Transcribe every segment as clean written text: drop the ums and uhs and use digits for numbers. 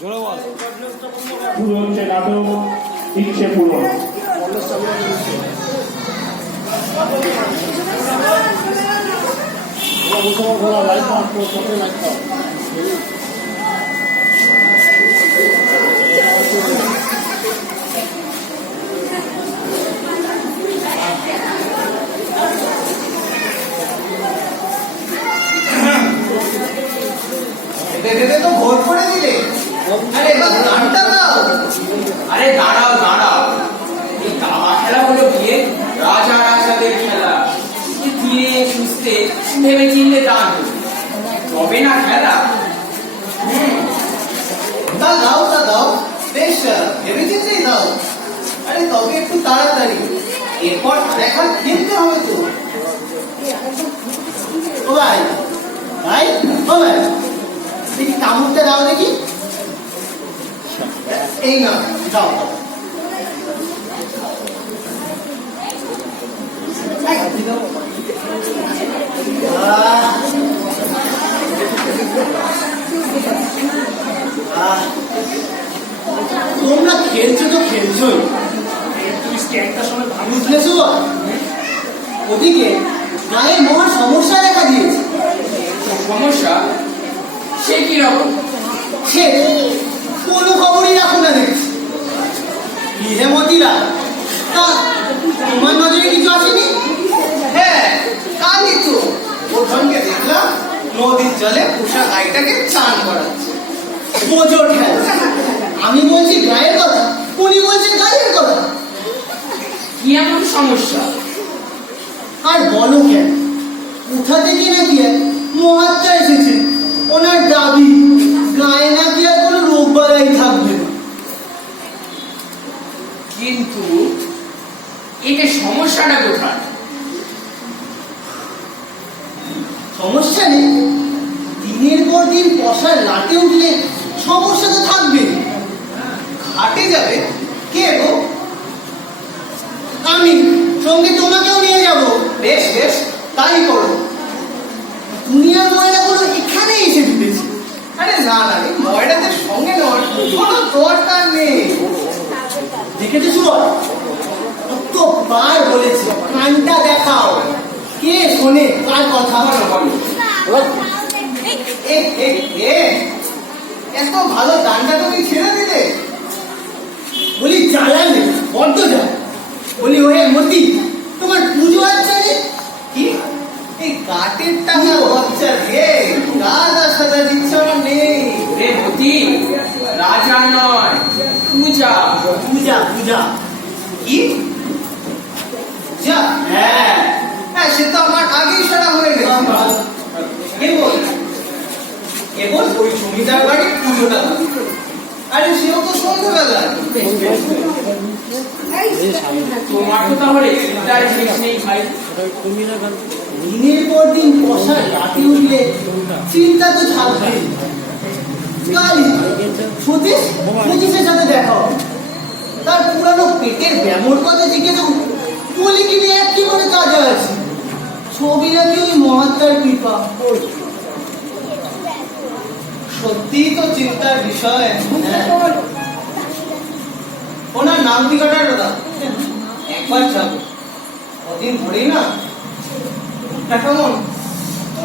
শুরু হচ্ছে নাটক ইচ্ছে পূরণ। তো ভোট করে দিলে। আরে এবার গানটা দাও। আরে দাঁড়াও দাঁড়াও, এই দাবা খেলা হলো গিয়ে রাজা রাজাদের খেলা। ধীরে সুস্থে ভেবে চিনলে দান তবে না খেলা। তা দাও বেশ ভেবে চিন্তেই দাও। আরে তবে একটু তাড়াতাড়ি, এরপর দেখা খেলতে হবে তো। ও ভাই ভাই ও ভাই, দেখি কামড়টা দাও দেখি। এই না দাও। তোমরা খেলছো তো খেলছোই, বুঝলে সুবল? ওদিকে গায়ে মহা সমস্যা দেখা দিয়েছে। সমস্যা সে কি রকম? সে কোনো খবরই রাখো না দেখছি। ইহে মতিরা, তা তোমার নজরে কিছু আসেনি? হ্যাঁ, কালই তো প্রথমকে দেখলাম নদীর জলে পোষা গাইটাকে চান করাচ্ছে। বোঝো ঠেল, আমি বলছি গায়ের কথা, উনি বলছেন গায়ের কথা। কি এমন সমস্যা? আর বলো কেন, কোথা থেকে নাকি এক মহাত্মা এসেছে। ওনার দাবি গায়ে নাকি আর কোনো রোগ বালাই থাকবে না। কিন্তু এতে সমস্যাটা কোথায়? সমস্যা নেই, দিনের পর দিন পশার লাটে উঠলে সমস্যা তো থাকবে। ঘাটে যাবে কে গো? আমি, সঙ্গে তোমাকেও নিয়ে যাব। বেশ বেশ, তাই করো। দুনিয়ার ময়লাগুলো এখানে এসে ঢুকেছে। আরে না না, ময়লাদের সঙ্গে নয়, কোনো দরকার নেই। দেখেছো সুবল, কতবার বলেছি কানটা দেখাও। কে শোনে কার কথা? এত ভালো গানটা তুমি ছেড়ে দিলে। বলি জ্বালালে বড্ড যা। বলি ওহে মতি, তোমার পুজো আছে কি? এই কাঠের টাকা বাচ্চা রে, রাজা সাজা দিচ্ছে আমার নেই রে মতি, রাজা নয় পূজা। পূজা পূজা কি? যা হ্যাঁ হ্যাঁ, সে তো আমার আগেই সারা হয়ে গেছে। কেবল ওই জমিদার বাড়ির পুজোটা। আরে সেও তো সন্ধ্যাবেলা। তোমার তো তাহলে চিন্তার শেষ নেই ভাই। দিনের পর দিন পশার লাঠি উঠলে চিন্তা তো থাকবে। কালই সতীশের সাথে দেখা হবে। তার পুরানো পেটের ব্যামোর কথা জিজ্ঞেস বলি কি এক কি করে কাজে আছে। ছবি নাকি ওই মহাত্মার কৃপা। সত্যিই তো চিন্তার বিষয়। ওনার নাম ঠিকানার কথা একবার যাবো। কদিন ধরেই না কেমন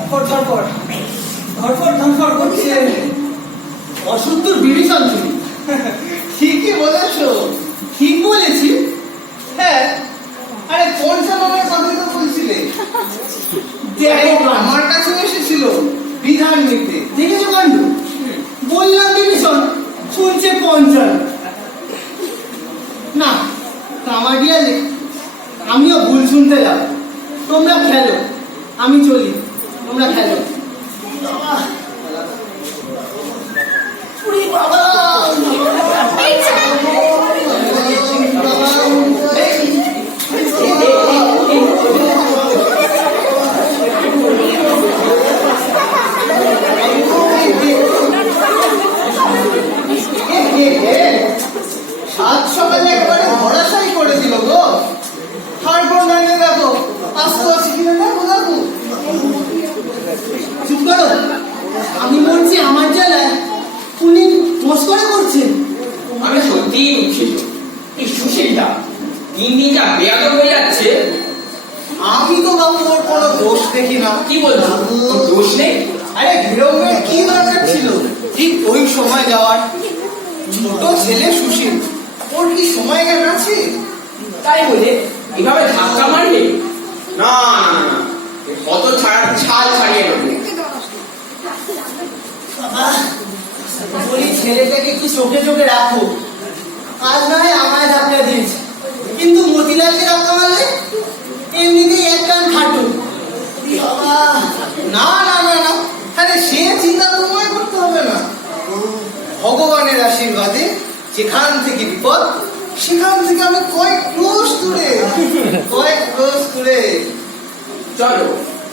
ধরফর করছে। অসুন্দর বিভীষণ তুমি। ঠিকই বলেছ, ঠিক বলেছি। হ্যাঁ, আরে কোন সময়ের কথা তো বলছিলে? আমার কাছে এসেছিল বিধান নিতে। দেখেছো কাণ্ড? বললাম বিভীষণ, শুনছে পঞ্চাল। না কামাডিয়ালে আমিও ভুল শুনতে যাব। তোমরা খেলো, আমি চলি। তোমরা খেলো। বাবা সাত সকালে একবারে ধরাশায়ী করে দিল গো। তারপর দাঁড়িয়ে দেখো আস্তে আস্তে কিনে দেখো দেখো। চুপ করো, আমি বলছি আমার জেলায় উনি মস্করা আমি তো বাবু ওর কোনো দোষ দেখি না। কি বলছো? দোষ নেই? আরে বিলম্বের কি দরকার ছিল ঠিক ওই সময় যাওয়ার? ছোট ছেলে সুশীল, ওর কি সময় জ্ঞান আছে? তাই বলে এভাবে ধাক্কা মারলে? না না না না, কত ছাল ছাড়িয়ে নেবে। বলি ছেলেটাকে একটু চোখে চোখে রাখো। আজ নয় আমায় ধাক্কা দিয়েছে, কিন্তু মতিলালকে ধাক্কা মারলে এমনিতেই এক কান খাটো। বাবা, না না না না, আরে সে চিন্তা তোমায় করতে হবে না। ভগবানের আশীর্বাদে যেখান থেকে বিপদ সেখান থেকে আমি কয়েক ক্রোশ দূরে। চলো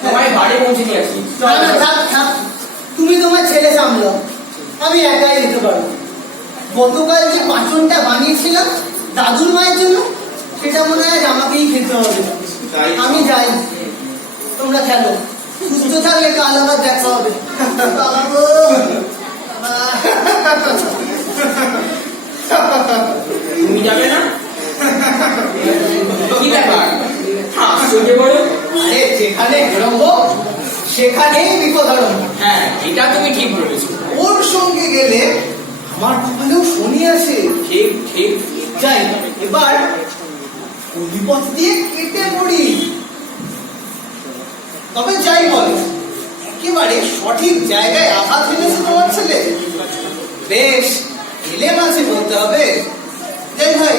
তোমায় বাড়ি পৌঁছে নিয়ে আসি। না না, থাক থাক, তুমি তোমার ছেলে সামলাও, আমি একাই যেতে পারবো। গতকাল যে পাঁচনটা বানিয়েছিলাম দাদুর মায়ের জন্য, সেটা মনে হয় আমাকেই খেতে হবে। আমি যাই, তোমরা খেলো, সুস্থ থাকলে কাল আবার দেখা হবে। তুমি যাবে না? কি ব্যাপার? আশ্চর্য বড়। আরে যেখানে বিলম্ব সেখানেই বিপদ আরম্ভ। হ্যাঁ, এটা তুমি ঠিক বলেছো। ওর সঙ্গে গেলে আমার কপালেও শনি আছে। ঠিক ঠিক। যাই, এবার গলিপথ দিয়ে কেটে পড়ি। তবে যাই বলে, একেবারে সঠিক জায়গায় আঘাত এনেছে তোমার ছেলে। বেশ, এলে মাঝে বলতে হবে। যাই ভাই,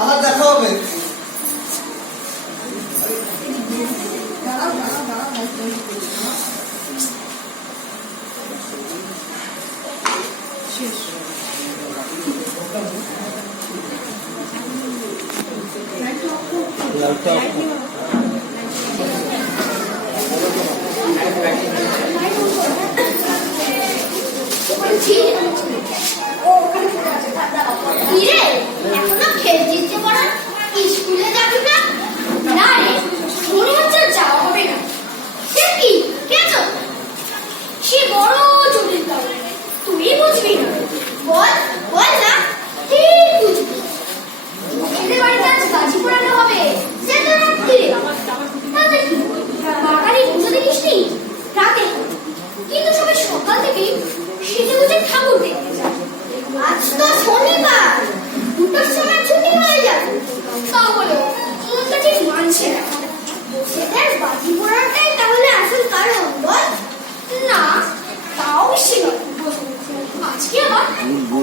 আবার দেখা হবে। কিরে, এখনো খেলতে ইচ্ছে করে? স্কুলে যাবি না? না রে, মনে হচ্ছে যাওয়া হবে না। সে কি কেন? সে বড় জটিল ব্যাপার, তুই বুঝবি না। বল বল না, ঠিক বুঝবি। ছেলে বাড়িতে আজ বাজি পোড়ানো হবে, সে তো রাত্রিরে। তাতে কি, বাগানে পুজো দেখিসনি? রাতে। কিন্তু সবাই সকাল থেকেই সেজে গুজে ঠাকুর দেখতে যায়। আজ তো শনিবার, 2টার সময় ছুটি হয়ে যাবে। তাহলে মনটা ঠিক মানছে না। সেটার বাজি পোড়াটাই তাহলে আসল কারণ, বল? না, তাও বেশি নয়। আজকে আবার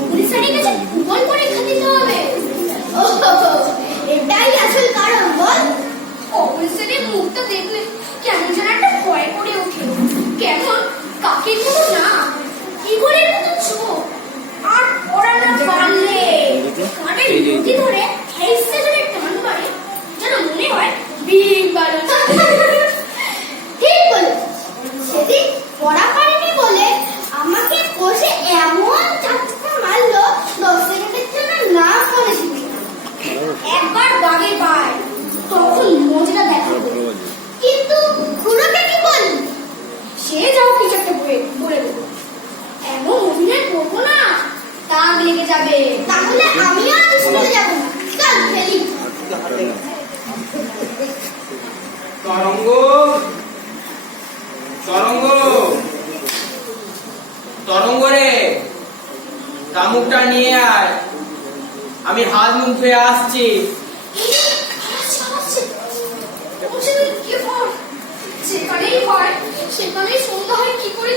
পুলিশের কাছে কুপন পরীক্ষা দিতে হবে। এটাই আসল কারণ, বল? অফিসারের মুখটা দেখলে কেমন যেন একটা ভয় করে ওঠে। কেমন কাকের মতো না, ইগলের মতো চোখ, আর পড়ানো পারলে কানের লুটি ধরে হেসে ধরে টান মারে, যেন মনে হয় বিগ বালন। ঠিক বলে, সেদিন পড়া পারেনি বলে আমাকে কষে এমন চাপটা মারলো, 10 সেকেন্ডের জন্য না মনে ছিল। একবার বাগে পায়, তখন মজা দেখাবো। কিন্তু খুড়োকে কি বলি? সে যাও কিছু একটা বলে দেবো। এমন অভিনয় করবো না, দাগ লেগে যাবে। তাহলে আমিও আজ স্কুলে যাবো না, চল খেলি। তরঙ্গ, তরঙ্গ, তরঙ্গ রে, তামুকটা নিয়ে আয়, আমি হাত মুখ ধুয়ে আসছি। সেখানেই হয়, সেখানেই সন্ধ্যা হয়। কি করে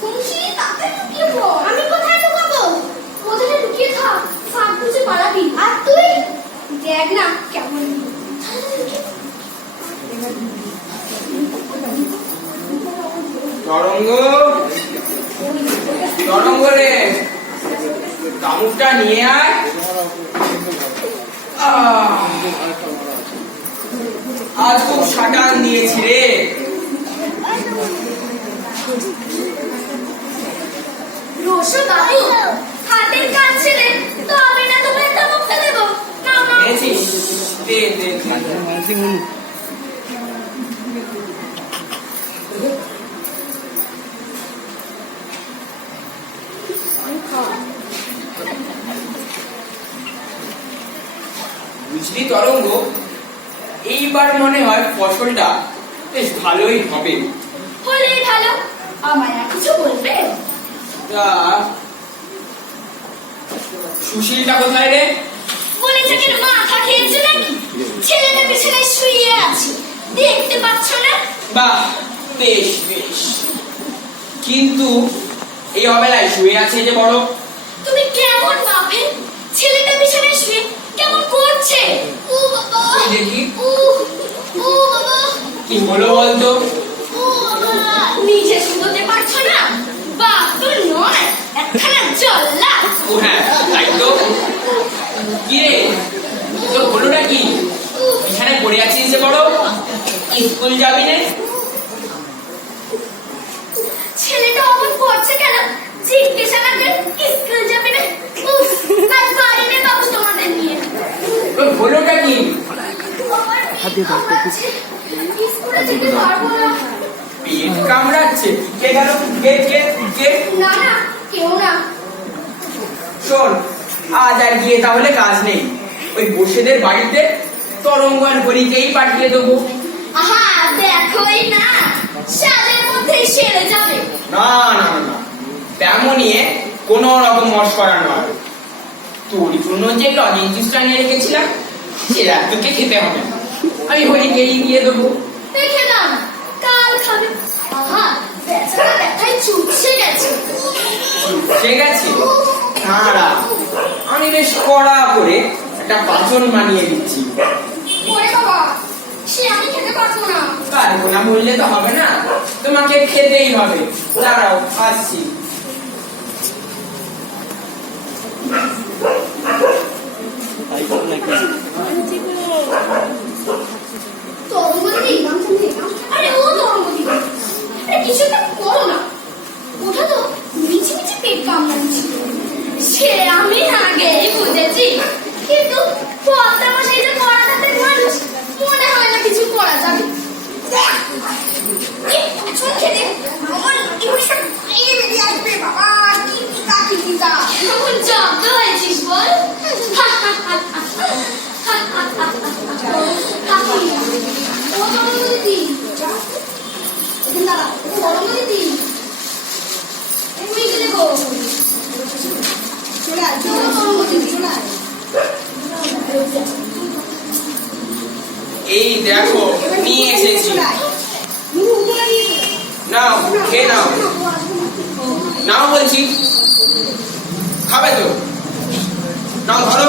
খুশি তাতে লুকিয়ে পড়। আমি কোথায় লুকাবো? কোথায় লুকিয়ে থাক, ফাঁক বুঝে পালাবি। আর তুই দেখ না কেমন। তরঙ্গ, তরঙ্গ রে, তামুকটা নিয়ে আয়। আজ খুব সাটান দিয়েছি রে। রোশো বাবু, হাতের কাজ ছেড়ে তবে না তোমায় তামুকটা দেবো। নাও নাও। এনেছিস? দে দে। বুঝলি তরঙ্গ, এইবার মনে হয় ফসলটা বেশ ভালোই হবে। হলে ভালো, আমায় আর কিছু বলবে? তা সুশীলটা কোথায় রে? বলেছে কেন মাথা খেয়েছে নাকি? ছেলেটা বিছানায় শুয়ে আছে, দেখতে পাচ্ছ না? বাহ, বেশ বেশ, কিন্তু এই অবেলায় শুয়ে আছে যে বড়। তুমি কেমন বাপে? ছেলেটা বিছানায় শুয়ে কেমন করছে? ও বাবা, দেখি ও ও বাবা, কি হলো বলতো? ও বাবা, নিজে শুনতে পারছো না? বাপ তো নয়, একখানা জল্লা। ও হ্যাঁ, তাই তো। কি রে, তোর হলোটা কি? এখানে পড়ে আছিস যে বড়, স্কুল যাবি না? ছেলেটা অমন করছে কেন? জিজ্ঞাসা না করে স্কুল যাবে না? উফ, আজ বাড়ি নেই বাবু তোমাদের নিয়ে। তোর হলোটা কি? স্কুলে যেতে পারবো না। পেট কামড়াচ্ছে? কে গেল? কে কে কে? না না, কেউ না। শোন, আজ আর গিয়ে তাহলে কাজ নেই। ওই বসেদের বাড়িতে তরঙ্গান হরিকেই পাঠিয়ে দেবো। আহা, দেখোই না, সাদের মধ্যেই সেরে যাবে। না না না না, তেমন নিয়ে কোনো রকম মস্করা নয়। তোর জন্য যে লজেন জুসটা নিয়ে রেখেছিলাম, সেটা তোকে খেতে হবে না। আমি হরিকেই দিয়ে দেবো। দেখে না, কাল খাবে। আহা, বেচারা ব্যথায় চুপসে গেছে। ঠিক আছে, না, আমি বেশ কড়া করে একটা পাচন বানিয়ে দিচ্ছি। ওরে বাবা, সে আমি খেতে পারবো না। পারবো না বললে তো হবে না, তোমাকে খেতেই হবে। দাঁড়াও, আসছি। তরঙ্গদি, আরে ও তরঙ্গদি, আরে কিছু একটা করো না। ওটা তো মিছি মিছি পেট কামড়াচ্ছিল। সে আমি আগেই বুঝেছি, কিন্তু পদ্মা মশাই যে কড়া দাঁতের মানুষ, মনে হয় না কিছু করা যাবে। চুল খেতে আমার এগুলি সব বাইরে বেরিয়ে আসবে। বাবা, কি পিতা কি পিতা, তখন জব্দ হয়েছিস বল। ও তরঙ্গদি, এখানে দাঁড়া। তরঙ্গদি, তুই গেলে গো, চলে আয়। তরঙ্গদি, চলে আয়। এই দেখো, নিয়ে এসেছি। নাও, খেয়ে নাও। নাও বলছি, খাবে তো? নাও, ধরো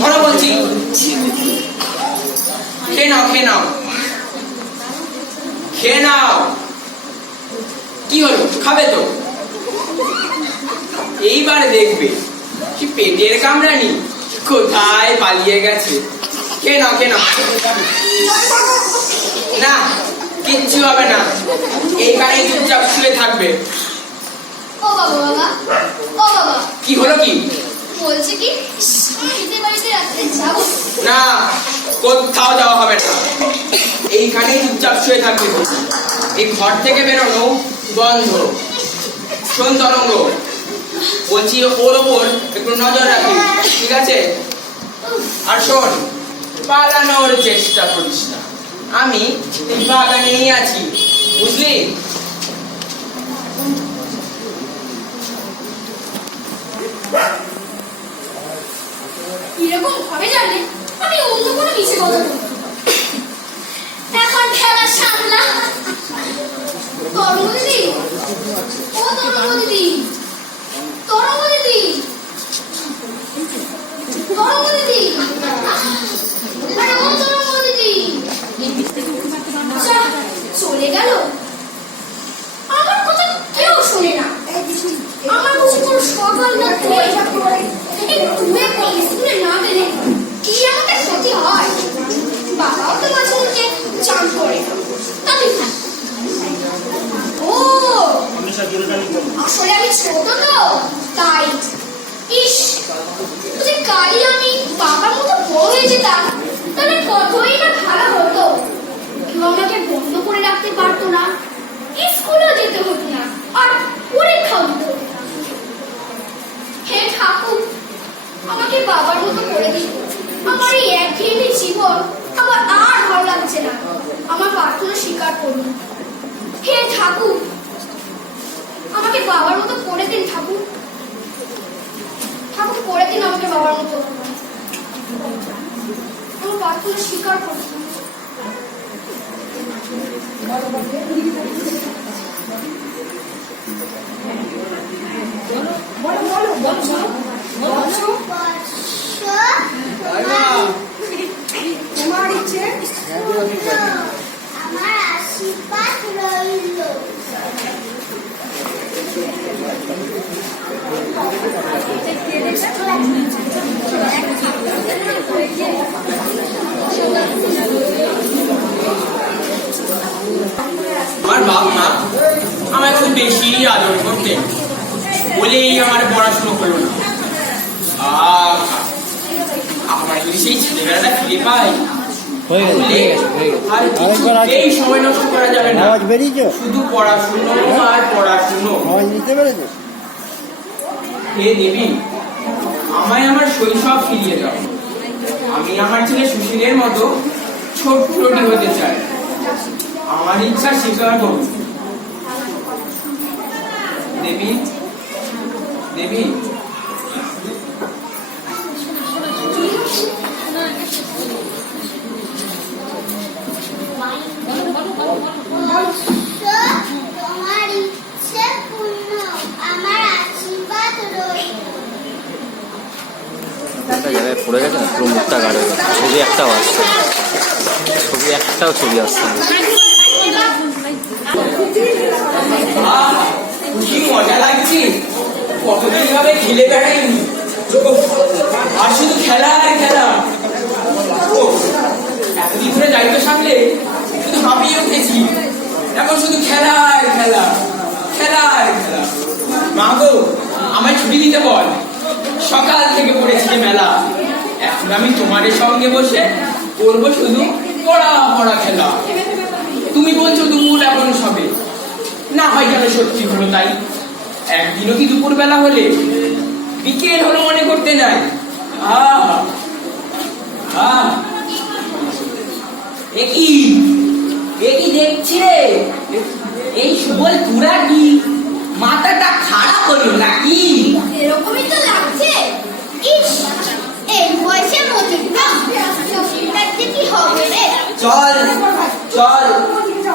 ধরো বলছি। খেয়ে নাও, খেয়ে নাও, খেয়ে নাও। কি হলো, খাবে তো? এইবারে দেখবে কি পেটের কামড়ানি কোথায় পালিয়ে গেছে। খেয়ে নাও, খেয়ে নাও। না, কিচ্ছু হবে না, এইখানে চুপচাপ শুয়ে থাকবে। ও বাবা, বাবা, ও বাবা, কি হলো কি? বলছে কি শীতের বাড়িতে রাত্রে যাবো? না, কোথাও যাওয়া হবে না, এইখানেই চুপচাপ শুয়ে থাকবে। এই ঘর থেকে বেরোনো বন্ধ। শোন তরঙ্গ, বলছি ওর ওপর একটু নজর রাখি, ঠিক আছে? আর শোন, পালানোর চেষ্টা করিস না, আমি এই বাগানেই আছি, বুঝলি? এরকম ভাবে জানলে আমি অন্য কোনো মিছে কথা বলবো। এখন খেলা সামলা। তরঙ্গ দিদি, ও তরঙ্গ দিদি, তরঙ্গ দিদি, তরঙ্গ দিদি, আরে ও তরঙ্গ দিদি, আচ্ছা, চলে গেল। আমার কথা কেউ শোনে না। আমার বুঝি কোনো সকাল না স্কুলে না গেলে কি আমাদের ক্ষতি হয়? বাবাও তো মাঝে মধ্যে চান করে, তবে ও আসলে আমি ছোট তো তাই। ইস, কালই আমি ভুল স্বীকার করি। তোমার ইচ্ছে আমার আশীর্বাদ রইল। আমার বাপ মা আমায় খুব বেশি আদর করতেন বলেই আমার পড়াশুনো করলো না। আমার যদি সেই ছেলেবেলাটা ফিরে পাই তাহলে আর কিছুতেই সময় নষ্ট করা যাবে না, শুধু পড়াশুনো আর পড়াশুনো। হে দেবী, আমায় আমার শৈশব ফিরিয়ে দাও। আমি আমার ছেলে সুশীলের মতো ছোট্ট হতে চাই। আমার ইচ্ছা স্বীকার করুন। দেবী, দেবী, তোমার ইচ্ছে পূর্ণ, আমার আশীর্বাদ রইল। একটা জায়গায় পড়ে গেছে না, পুরো মুখটা গাড়ে ছবি একটাও আসছে না। ছবি আসছে না। কি মজা লাগছে, কতদিন ভাবে খেলে বেড়াইনি, আর শুধু খেলা আর খেলা। ও, এতদিন ধরে দায়িত্ব সামলে শুধু হাঁপিয়ে উঠেছি, এখন শুধু খেলা আর খেলা, খেলা আর খেলা। মা গো, আমায় ছুটি দিতে বল, সকাল থেকে পড়েছি যে মেলা। এখন আমি তোমাদের সঙ্গে বসে করবো শুধু পড়া পড়া খেলা। তুমি বলছো দুপুর এখন সবে, না হয় যেন সত্যি হলো তাই। একদিনও কি দুপুর বেলা হলে বিকেল হলো মনে করতে নাই। একই দেখছি রে, এই সুবল তুরা কি মাথাটা খারাপ হলো নাকি? এরকমই তো লাগছে। ইস, এই বয়সে মজুরটা সুশীলটাকে কি হবে রে? চল চল,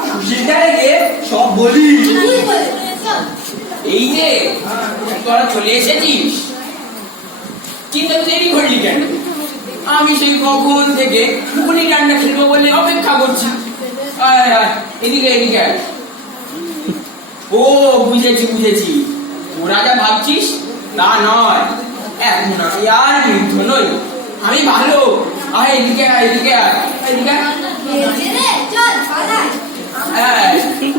সুশীলটা রেখে সব বলি। চল। এই যে তোরা চলে এসেছিস, কিন্তু দেরি করলি কেন? আমি সেই কখন থেকে গুলি ডান্ডা খেলবো বলে অপেক্ষা করছি। আয় আয়, এদিকে এদিকে আয়। ও বুঝেছি বুঝেছি, তোরা যা ভাবছিস তা নয়। এখন আমি আর বৃদ্ধ নই, আমি ভালো। আয় এদিকে আয়, এদিকে আয়, এদিকে আয়। এই যে রে, চল পালাই। এই,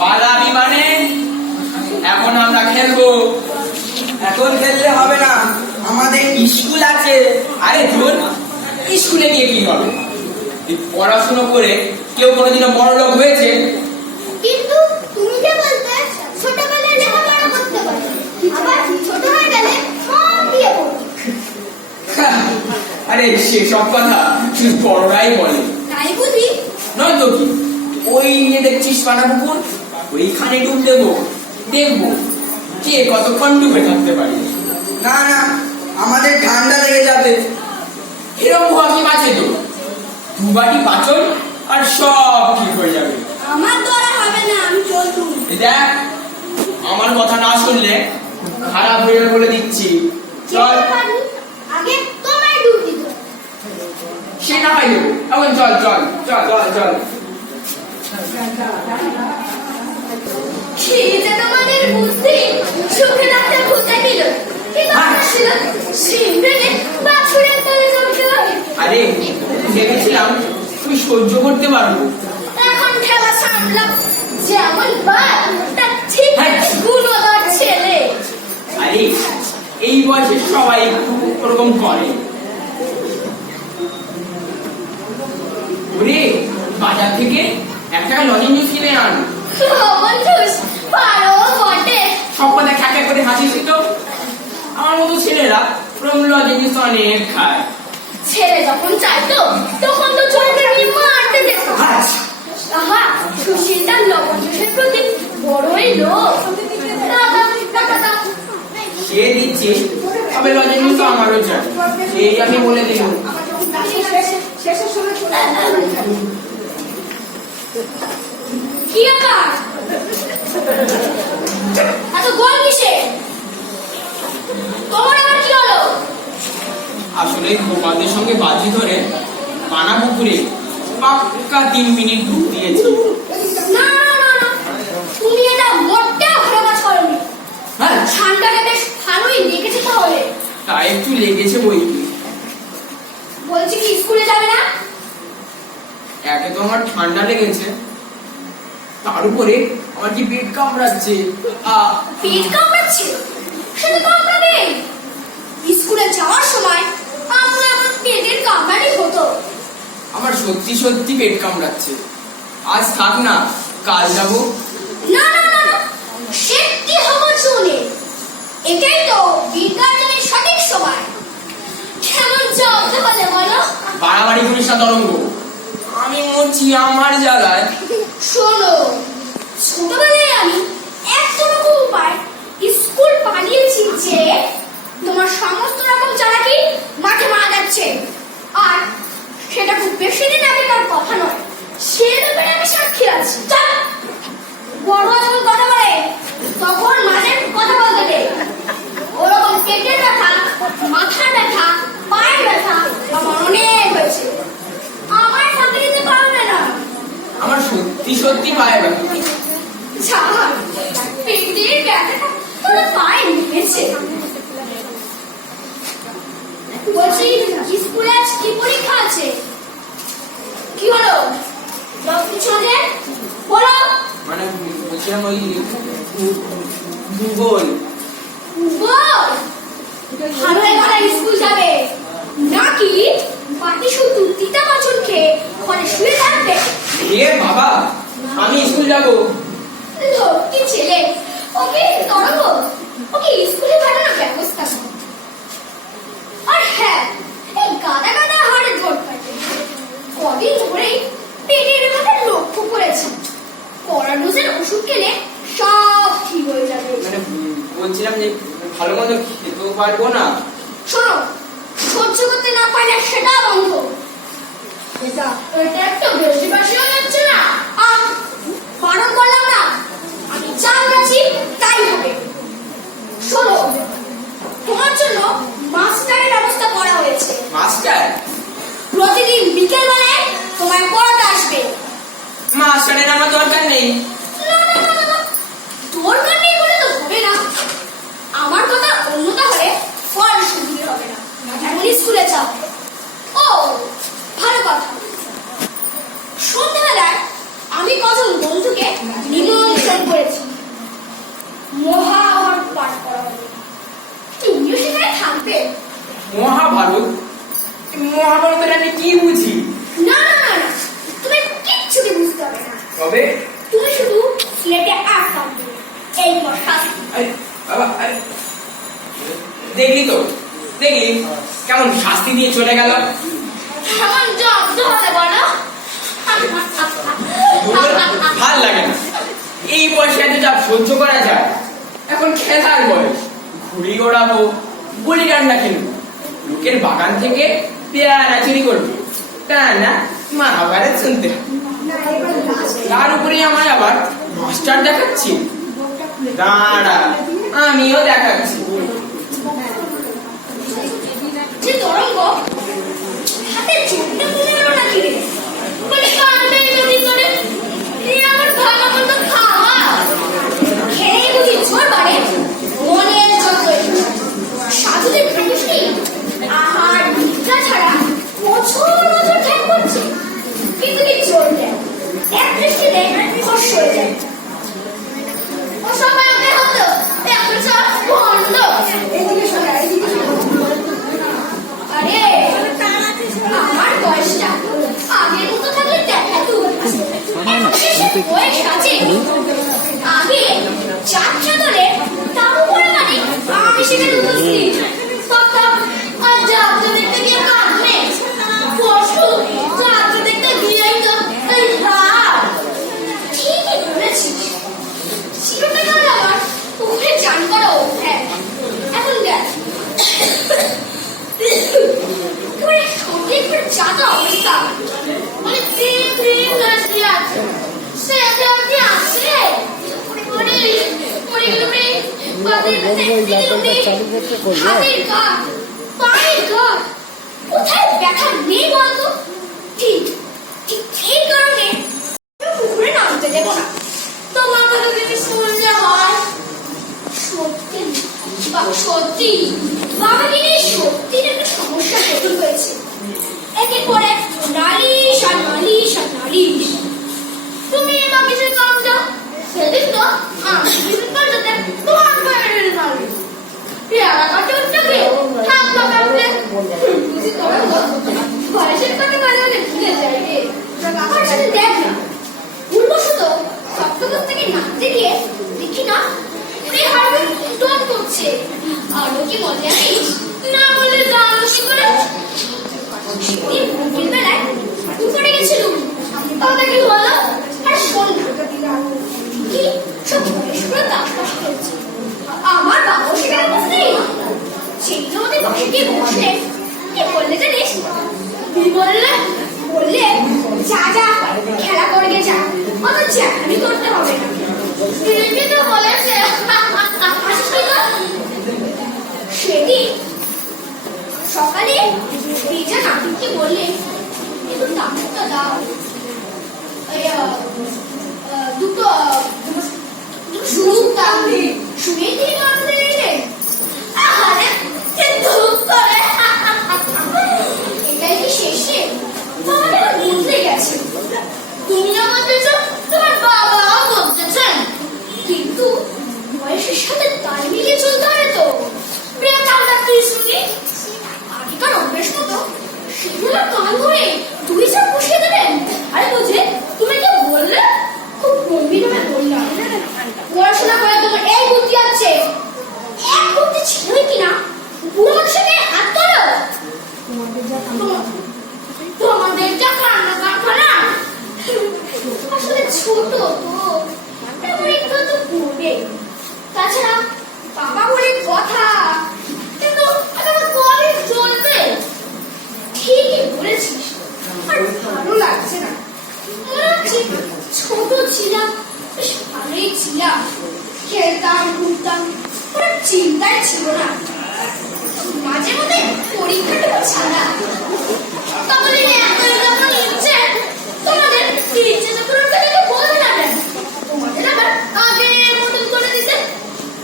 পালাবি মানে? এখন আমরা খেলবো। এখন খেললে হবে না, আমাদের স্কুল আছে। আরে ধুর, স্কুলে গিয়ে কি হবে? এই পড়াশুনো করে কেউ কোনোদিনও বড়লোক হয়েছে? কিন্তু তুমি যে বলতে ছোটবেলায় লেখাপড়া করতে পারো, আবার ছোট হয়ে গেলে মন দিয়ে পড়ো। আরে সেসব কথা শুধু বড়রাই বলে, তাই বুঝি? নয় তো কি? ওই নিয়ে দেখছিস পানা পুকুর, ওইখানে ডুব দেবো, দেখবো কে কতক্ষণ ডুবে থাকতে পারি। না না, আমাদের ঠান্ডা লেগে যাবে। এরকম ভয় আছে তো, দুবাটি পাচন আর সব ঠিক হয়ে যাবে। আমার দ্বারা হবে না, আমি চলতুম। এই দেখ, আমার কথা না শুনলে খারাপ হয়ে যাবে বলে দিচ্ছি। চল, আগে তোমায় ডুব দিত। সে না হয় দেবো, এখন চল চল চল চল চল। কি যে তোমাদের বুদ্ধি, সুখে রাখতে ভুলে দিল। কি দরকার ছিল সিমরেলে বাছুরের তলে জমতে হবে? আরে ভেবেছিলাম তুমি সহ্য করতে পারবো। এখন খেলা সামলাম, যেমন বাপ তার ঠিক গুণধর ছেলে। আরে এই বয়সে সবাই ওরকম করে। ওরে, বাজার থেকে একটা লজেন্স কিনে আন। বন্ধুস পারো বটে। সব কথা খ্যাকা করে হাসিস তো। আমার মতো ছেলেরা লজেন্স অনেক খায়। ছেলে যখন চাইতো তখন তো ছোটকে মারতে যেত। আহা, সুশীলটার লবণের প্রতি বড়ই লোভ। সে দিচ্ছে, তবে লজেন্স তো আমারও চাই, এই আমি বলে দিলাম। শেষের সময় চলে আসবে। কি ব্যাপার? এত গোল কিসে? তোমার আবার কি হলো? আসলে গোপালদের সঙ্গে বাজি ধরে কানা পুকুরে পাক্কা 3 মিনিট ডুব দিয়েছি। না না না না, তুমি এটা মোটেও ভালো কাজ করোনি। হ্যাঁ, ঠান্ডাটা বেশ ভালোই লেগেছে তাহলে। তা একটু লেগেছে বই কি। বলছি কি স্কুলে যাবে না? একে তো আমার ঠান্ডা লেগেছে, তার উপরে আমার কি পেট কামড়াচ্ছে। পেট কামড়াচ্ছে? সেটা কামড়াবে। স্কুলে যাওয়ার সময় আমার পেটের কামড়ানি হতো। আমার সত্যি সত্যি পেট কামড়াচ্ছে। আজ থাক না, কাল যাবো। না না না না, সত্যি হবো চলে। এটাই তো বিজ্ঞানের সঠিক সময়। কেমন জব্দ হলে বলো? বাড়াবাড়ি করিস না তরঙ্গ, আমি মরছি আমার জ্বালায়। শোনো, ছোটবেলায় আমি এতটুকু উপায় স্কুল পালিয়েছি যে তোমার সমস্ত রকম চালাকি মাঠে মারা যাচ্ছে। আর সেটা খুব বেশি দিন আগেকার কথা নয়, সে ব্যাপারে আমি সাক্ষী আছি। চল, বড় যখন কথা বলে তখন মাঝে কথা বলতে দে। ওরকম পেটের ব্যথা, মাথার ব্যথা, পায়ের ব্যথা আমার অনেক হয়েছে। আমার সাথে দিতে পারবে না। আমার সত্যি সত্যি পায়ে ব্যথা। ছাড়, পেটের ব্যথাটা তোর পায়ে লেগেছে। বলছি, স্কুলে আজ কি পরীক্ষা আছে? কি হলো? কিছু আছে বলো। মানে বলছিলাম ওই ভূগোল। বল, ভালো এবার স্কুল যাবে নাকি বাকি শুধু তিতা পাচন খেয়ে ঘরে শুয়ে থাকবে? এ বাবা, আমি স্কুল যাবো। লক্ষ্মী ছেলে, ওকে তরঙ্গ, ওকে স্কুলে পাঠানোর ব্যবস্থা করো। আর হ্যাঁ, এই গাদা গাদা হাড়ে জোট পাইবে। কদিন ধরেই পেটের ব্যথা লক্ষ্য করেছি। পরাডোজের ওষুধ খেলে সব ঠিক হয়ে যাবে। মানে বলছিলাম যে ভালো মতো খেতেও পারবো না। শোনো, সহ্য করতে না পারলে সেটা বন্ধ। এটা একটু বেশি বেশি হয়ে যাচ্ছে না? বারণ করলাম না, আমি যা বলেছি তাই হবে। শোনো, তোমার জন্য মাস্টারের ব্যবস্থা করা হয়েছে। মাস্টার? প্রতিদিন বিকেল বেলায় তোমার পড়াতে আসবে। মাস্টারের আমার দরকার নেই। না না না না, দরকার নেই বলে তো হবে না। আমার কথা অন্যটা হলে ফল শুনতে হবে না। এখন স্কুলে যাও। ও ভালো কথা, সন্ধ্যাবেলায় আমি কজন বন্ধুকে নিমন্ত্রণ করেছি। মহাভারত পাঠ করা হবে। তুমিও সেখানে থাকবে। মহাভারত? মহাভারতের আমি কি বুঝি? না না না না, তুমি কিচ্ছুটি বুঝতে হবে না। তবে তুমি শুধু স্লেটে আঁক কাটবে, এই তোমার শাস্তি। আরে বাবা, আরে দেখলি তো, দেখলি কেমন শাস্তি দিয়ে চলে গেল। কেমন জব্দ হতে বলো? ভাল লাগে না, এই বয়সে এত চাপ সহ্য করা যায়? এখন খেলার বয়স, ঘুড়ি ওড়াবো, গুলি ডান্ডা কিনবো, লোকের বাগান থেকে পেয়ারা চুরি করবো, তা না মহাভারত শুনতে হবে। তার উপরে আমায় আবার মাস্টার দেখাচ্ছি। দাঁড়া, আমিও দেখাচ্ছি। যে তরঙ্গ হাতে চোখটা মনে হলো নাকি রে? বলে কানটা এমনি করে এই আমার ভালো মন্দ খাওয়া খেয়ে বুঝি ঝোর বাড়ে। মনের যত সাধুদের খাইস নি, আহার নিদ্রা ছাড়া বছর বছর ঠ্যাং করছে, কিন্তু কি জোর দেয়, এক দৃষ্টিতে খস হয়ে যায়। ও সবাই ওকে হতো এখন সব বন্ধ। এদিকে শোনা, এদিকে শোনা। আরে আমার বয়সটা আগের মতো থাকলে দেখা তো বয়স আছে। আগে যাত্রা দলে তাবু পড়ে মানে আমি সেখানে উপস্থিত থাকতাম। আর যাত্রা দেখতে গিয়ে কাঁদলে পশু যাত্রা দেখতে গিয়েই তো এই রাত। ঠিকই বলেছিস, শিরোটা গেল আমার ওখানে চান করা অভ্যাস। এখন দেখ শরীর যা অবস্থা, বলবো এই ল্যাপটপটা চালু করতে করবে। হাতের কাজ, পায়ের কাজ, কোথায় ব্যথা নেই বলতো? ঠিক ঠিক এই কারণে পুকুরে নামতে দেবো না। তোমার কথা যদি শুনলে হয় সত্যি সত্যি বাবাকে নিয়ে সত্যি একটা সমস্যা তৈরি হয়েছে। একের পর এক নালিশ আর নালিশ আর নালিশ। তুমি এবার কিসের কাম যাও? সেদিন তো আমি কিসের কাজতে তোমার বাইরে নালিশ। পেয়ারা কাটে উঠতে গিয়ে থাকবা কাটলে বুঝি তোমার বয়সের কথা বাজারে ভুলে যায় রে। আর সেদিন দেখ না ভুলবশত সপ্তম থেকে নাচতে গিয়ে দেখি না হারবে টোন করছে। আরো কি মজা নেই না বলে দাম কি করে সেদিন ভোটের বেলায় উপরে গেছিলুম। তাহলে কি বলো? আর শোন না কি সব বয়স্করা দাম পাশ করছে। আমার বাবাও সেখানে বসতে সেই তো আমাদের পাশে গিয়ে বসলে কি বললে জানিস? কি বললে? বললে যা যা খেলা করে যা, অত চ্যাটামি করতে হবে না। দিদি তো বলেছে সেদিন সকালে রিজা নাটককে বললে একটু টাকাটা দাও, দুটো শুনে তিনি মানতে নিলেন। আরে ধূপ করে এটাই কি শেষে? বাবা বুঝতে গেছে তুমি আমাদের তোমার বাবাও বলতেছেন, কিন্তু বয়সের সাথে তাল মিলিয়ে চলতে হয় তো। শুনি আগেকার অভ্যেস মতো সেগুলো কান ধরে দুই চাপ বসিয়ে দেবেন। আরে বুঝে তুমি কি বললে? খুব গম্ভীর হয়ে বললাম পড়াশোনা করে তোমার এই বুদ্ধি আছে, এক বুদ্ধি ছিল কিনা বুড়ো মানুষকে হাত ধরো। তোমাদের যা কান্না কারখানা আসলে ছোট তো পরীক্ষা তো করবে। তাছাড়া বাবা বলে কথা কিন্তু কবে চলবে? ঠিকই বলেছিস। আর ভালো লাগছে না, মনে হচ্ছে ছোট ছিলাম বেশ ভালোই ছিলাম, খেলতাম ঘুরতাম, কোনো চিন্তাই ছিল না। মাঝে মধ্যে পরীক্ষাটুকু ছাড়া তাহলে যখন ইচ্ছে তোমাদের ইচ্ছে তো পূরণ করতে বলবে না কেন? তোমাদের আবার আগের মতন করে দিতে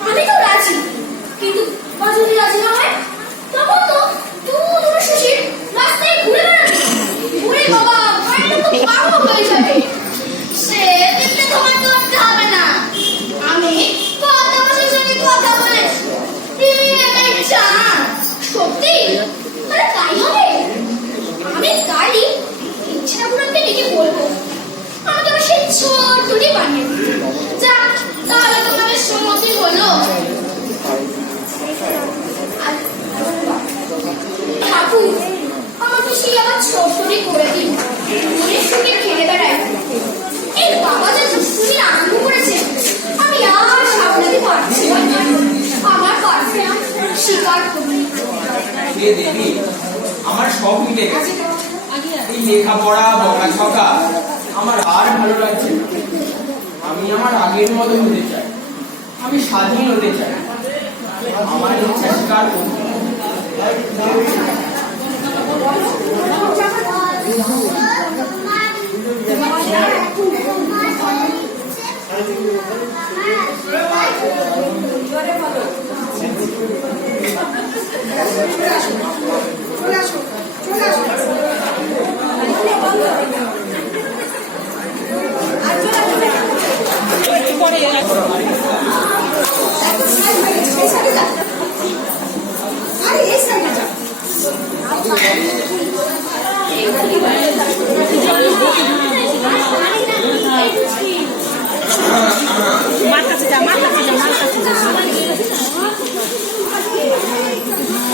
আমি তো রাজি, কিন্তু যদি রাজি না হয় তখন তো তুমি শিশির রাস্তায় ঘুরে বেড়াবে। ঘুরে বাবা মায়ের তো পাগল হয়ে যাবে। সে দেখতে তোমার করতে হবে না। আমি কথা বসে সঙ্গে কথা বলেছি সত্যি তাহলে তাই হবে। আমি কালই ইচ্ছা পুরনকে ডেকে বলবো আমি তোমার সেই ছোটটি বানিয়ে যা, তাহলে তোমাদের সম্মতি হলো। ঠাকুর আমাকে সেই আবার ছোটটি করে দিন, মনের সঙ্গে খেলে বেড়ায়। এই বাবা যে তুমি আরম্ভ করেছে আমি আর সামলাতে পারছি না। আমার পারছে না স্বীকার করি। দেবী আমার সব মিটে গেছে। এই লেখাপড়া বকাঝকা আমার আর ভালো লাগছে না। আমি আমার আগের মতো হতে চাই, আমি স্বাধীন হতে চাই, আমার ইচ্ছা স্বীকার করতে।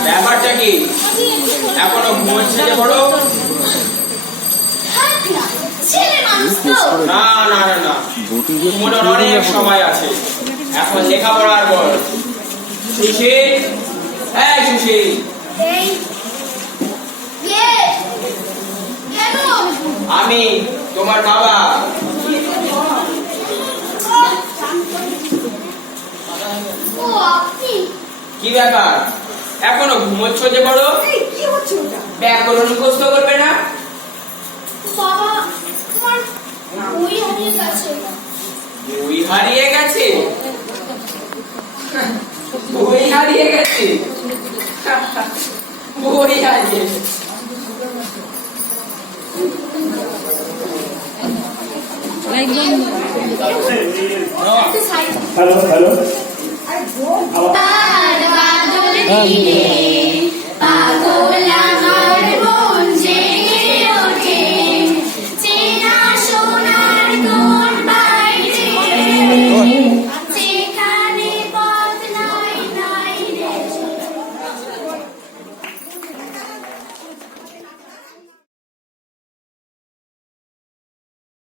ব্যাপারটা কি এখনো ঘুমোচ্ছে যে বড়? না না না না, ঘুমোনোর অনেক সময় আছে, এখন লেখাপড়ার বয়স। সুশী, এই সুশী, আমি তোমার বাবা। ও আপনি কি ব্যাপার এখনো ঘুমোচ্ছ যে বড়? কি হচ্ছে ওটা? ব্যাকরণ মুখস্থ করবে না? বাবা তোমার বই হারিয়ে গেছে। বই হারিয়ে গেছে? বই হারিয়ে গেছে? বই হারিয়ে গেছে। হ্যালো হ্যালো আরে বল। আবার আর বাদল দিয়ে